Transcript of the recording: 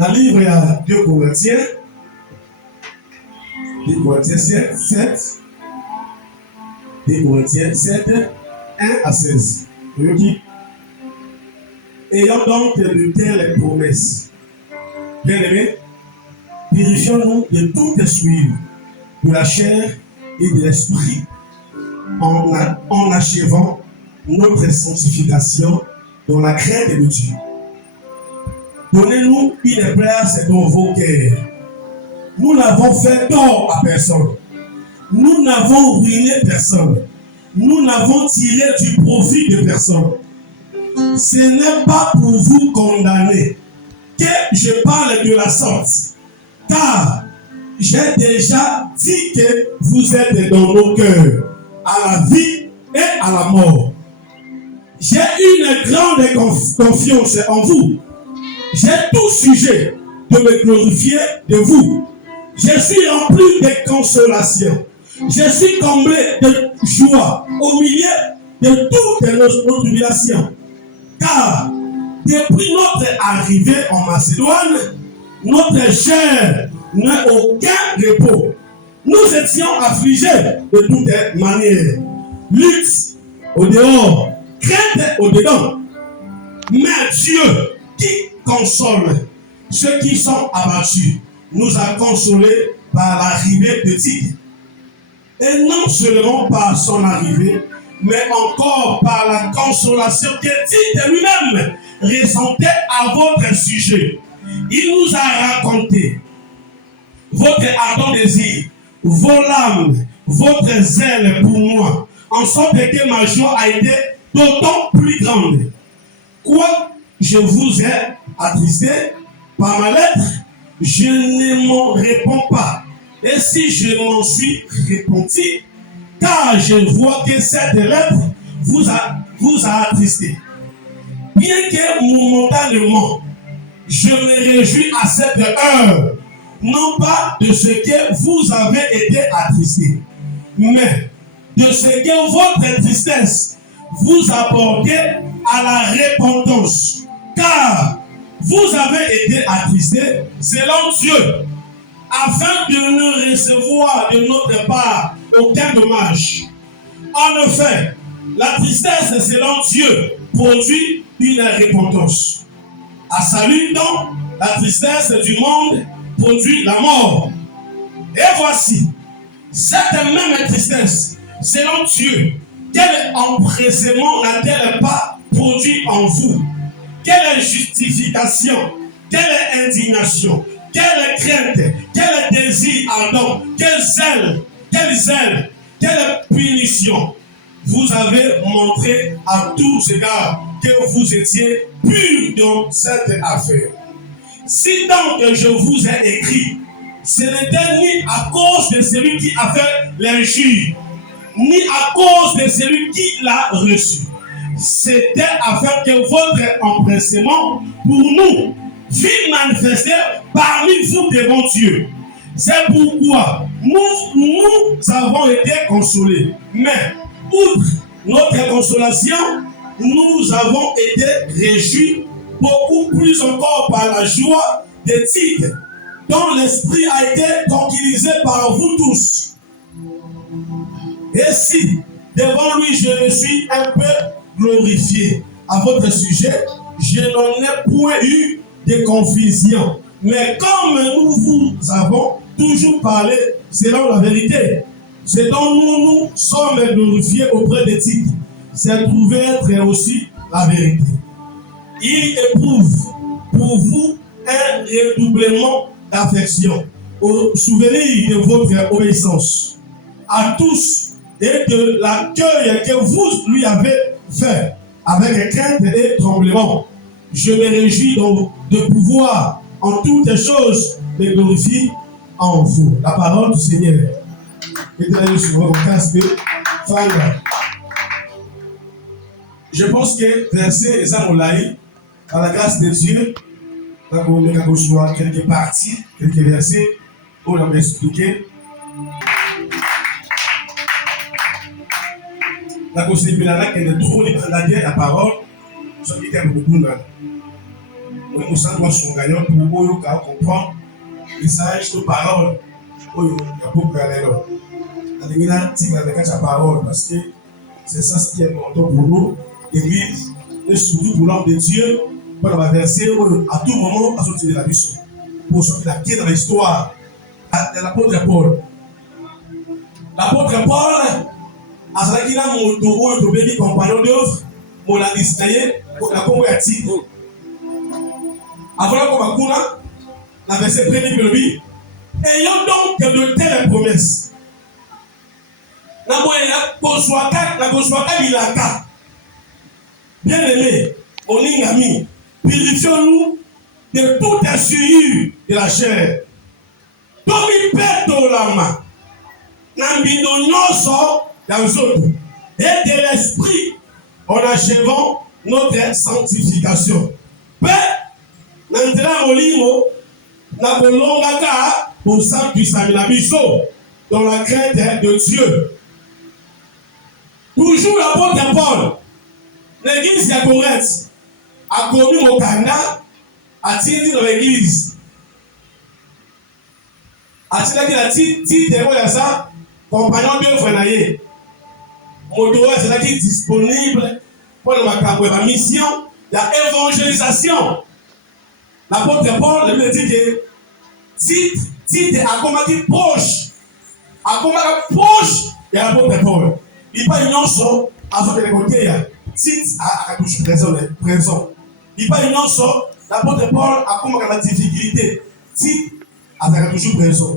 Dans le livre, il y a 2 Corinthiens. 2 Corinthiens 7. 2 Corinthiens 7, 1 à 16. Vous dit, ayant donc de telles promesses, bien aimés, purifions-nous de toute souillure, de la chair et de l'esprit, en achevant notre sanctification dans la crainte de Dieu. Donnez-nous une place dans vos cœurs. Nous n'avons fait tort à personne. Nous n'avons ruiné personne. Nous n'avons tiré du profit de personne. Ce n'est pas pour vous condamner que je parle de la sorte, car j'ai déjà dit que vous êtes dans nos cœurs, à la vie et à la mort. J'ai une grande confiance en vous. J'ai tout sujet de me glorifier de vous. Je suis rempli de consolation. Je suis comblé de joie au milieu de toutes nos tribulations. Car depuis notre arrivée en Macédoine, notre chair n'a aucun repos. Nous étions affligés de toutes manières. Lutte au dehors, crainte au dedans. Mais Dieu qui console ceux qui sont abattus nous a consolés par l'arrivée de Tite. Et non seulement par son arrivée, mais encore par la consolation que Tite lui-même ressentait à votre sujet. Il nous a raconté votre ardent désir, vos larmes, votre zèle pour moi, en sorte que ma joie a été d'autant plus grande. Quoi je vous ai attristé par ma lettre, je ne m'en réponds pas. Et si je m'en suis repenti, car je vois que cette lettre vous a attristé. Bien que momentanément, je me réjouis à cette heure, non pas de ce que vous avez été attristé, mais de ce que votre tristesse vous a porté à la repentance. Car vous avez été attristé selon Dieu, afin de ne recevoir de notre part aucun dommage. En effet, la tristesse selon Dieu produit une repentance. À salut donc, la tristesse du monde produit la mort. Et voici, cette même tristesse selon Dieu, quel empressement n'a-t-elle pas produit en vous? Quelle justification, quelle indignation, quelle crainte, quel désir ardent, quel zèle, quelle punition. Vous avez montré à tous égards que vous étiez purs dans cette affaire. Si donc je vous ai écrit, ce n'était ni à cause de celui qui a fait l'injure, ni à cause de celui qui l'a reçu. C'était afin que votre empressement pour nous fût manifesté parmi vous devant Dieu. C'est pourquoi nous avons été consolés. Mais, outre notre consolation, nous avons été réjouis beaucoup plus encore par la joie de Tite, dont l'esprit a été tranquillisé par vous tous. Et si, devant lui, je me suis un peu glorifié à votre sujet, je n'en ai point eu de confusion. Mais comme nous vous avons toujours parlé selon la vérité, ce dont nous sommes glorifiés auprès de Tite, c'est trouvé être aussi la vérité. Il éprouve pour vous un redoublement d'affection au souvenir de votre obéissance à tous et de l'accueil que vous lui avez fait avec crainte et tremblement. Je me réjouis donc de pouvoir en toutes choses me glorifier en vous. La parole du Seigneur. Mettez-la sur votre casque. Je pense que verset Zamolaï, par la grâce de Dieu, quand on met quelques parties, quelques versets, pour leur expliquer. La conséquence là, qu'elle est trop libre la parole, ce qui est beaucoup là. Nous sommes son gagnant pour comprendre le message de parole. Il y a beaucoup de choses. Il y a la parole parce que c'est ça ce qui est important pour nous, l'Église, et surtout pour l'homme de Dieu, pour la verser à tout moment à sortir de la mission. Pour sortir la clé dans l'histoire de l'apôtre Paul. L'apôtre Paul, à ce qu'il a mon compagnon d'œuvre, mon administrateur, la converti. Avant qu'on va la verset premier de lui, ayant donc de telles promesses. Bien aimé, mon ami, purifions-nous de toute souillure de la chair. Tomi peto lama, nambindo noso dans et de l'esprit en achevant notre sanctification. Père, n'entra molimo, na bolongaka pour sanctifier la mission dans la crainte de Dieu. Toujours l'apôtre Paul, l'église de Corinthe a connu au Canada, a tiré dans l'église. A tiré de ça, compagnon d'œuvre naïe. Moto c'est là qui est disponible pour la mission de l'évangélisation. L'apôtre Paul lui dit que Tite a commencé proche de l'apôtre Paul. Il pas une notion avant de l'écouter. Tite a toujours présent. Il pas une notion l'apôtre Paul a commencé la difficulté. Tite a toujours présent.